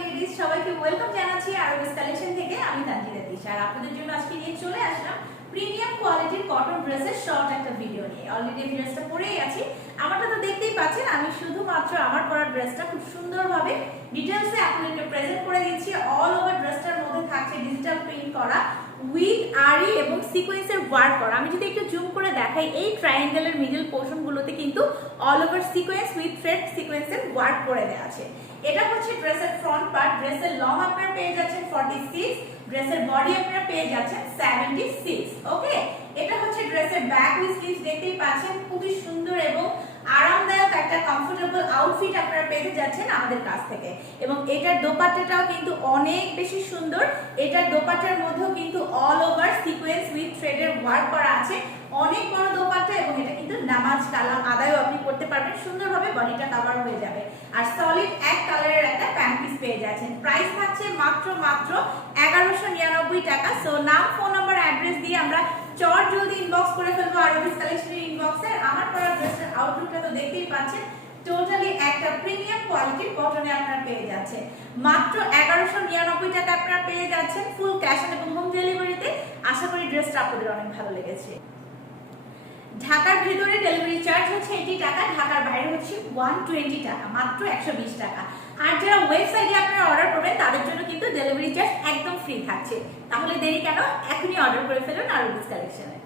Ladies সবাইকে welcome জানাচ্ছি আরবিস collection থেকে। আমি তানজিদা তিশা আর আপনাদের জন্য আজকে নিয়ে চলে আসলাম প্রিমিয়াম কোয়ালিটির কটন ড্রেসের শর্ট একটা ভিডিও নিয়ে। অলরেডি ড্রেসটা পরেই আছি, আমারটা তো দেখতেই পাচ্ছেন। আমি শুধুমাত্র আমার পরা ড্রেসটা খুব সুন্দরভাবে ডিটেইলসে আপনাদেরকে প্রেজেন্ট করে দিচ্ছি। অল ওভার ড্রেসটার মধ্যে থাকছে ডিজিটাল প্রিন্ট করা উইথ আরি এবং সিকোয়েন্সের ওয়ার্ক করা। আমি যদি একটু জুম করে দেখাই, এই ট্রায়াঙ্গেলের মিডল পোর্শন গুলোতে কিন্তু all over sequence with thread সিকোয়েন্সের ওয়ার্ক করে দেওয়া আছে। এটা হচ্ছে ড্রেসের ফ্রন্ট পার্ট। ড্রেসের লং আপনারা পেয়ে যাচ্ছেন 46, ড্রেসের বডি আপনারা পেয়ে যাচ্ছেন 76। ওকে, এটা হচ্ছে ড্রেসের ব্যাক উইথ স্লিভস। দেখতেই পাচ্ছেন খুবই সুন্দর এবং আরামদায়ক একটা কমফোর্টেবল আউটফিট আপনারা পেতে যাচ্ছেন আমাদের কাছ থেকে। এবং এটার দোপাট্টাটাও কিন্তু অনেক বেশি সুন্দর। এটার দোপাট্টার মধ্যেও কিন্তু অল ওভার সিকোয়েন্স উইথ থ্রেডের ওয়ার্ক করা আছে। অনেক বড় দোপাট্টা এবং এটা কিন্তু নামাজ কালাম আদায়ও আপনি করতে পারবেন, সুন্দরভাবে বডিটা কভার হয়ে যাবে। আর সলিড এক কালারের একটা প্যান্ট পিস পেয়ে যাচ্ছেন। প্রাইস থাকছে মাত্র 1199 টাকা। সো নাম, ফোন নাম্বার, অ্যাড্রেস দিয়ে আমরা চট জলদি ইনবক্স করে ফেলবো আরবিস কালেকশনের ইনবক্সে। আমার পরা ড্রেসের আউটলুকটা তো দেখতেই পাচ্ছেন, টোটালি একটা প্রিমিয়াম কোয়ালিটির কটনে আপনারা পেয়ে যাচ্ছেন। মাত্র 1199 টাকা আপনারা পেয়ে যাচ্ছেন ফুল ক্যাশ অন এবং হোম ডেলিভারিতে। আশা করি ড্রেসটা আপনাদের অনেক ভালো লেগেছে। ঢাকার ভেতরে ডেলিভারি চার্জ হচ্ছে 80 টাকা, ঢাকার বাইরে হচ্ছে 120 টাকা, মাত্র 120 টাকা। আর যারা ওয়েবসাইটে আপনারা অর্ডার করবেন তাদের জন্য কিন্তু ডেলিভারি চার্জ একদম ফ্রি থাকছে। তাহলে দেরি কেন, এখনই অর্ডার করে ফেলুন আরবিস কালেকশনে।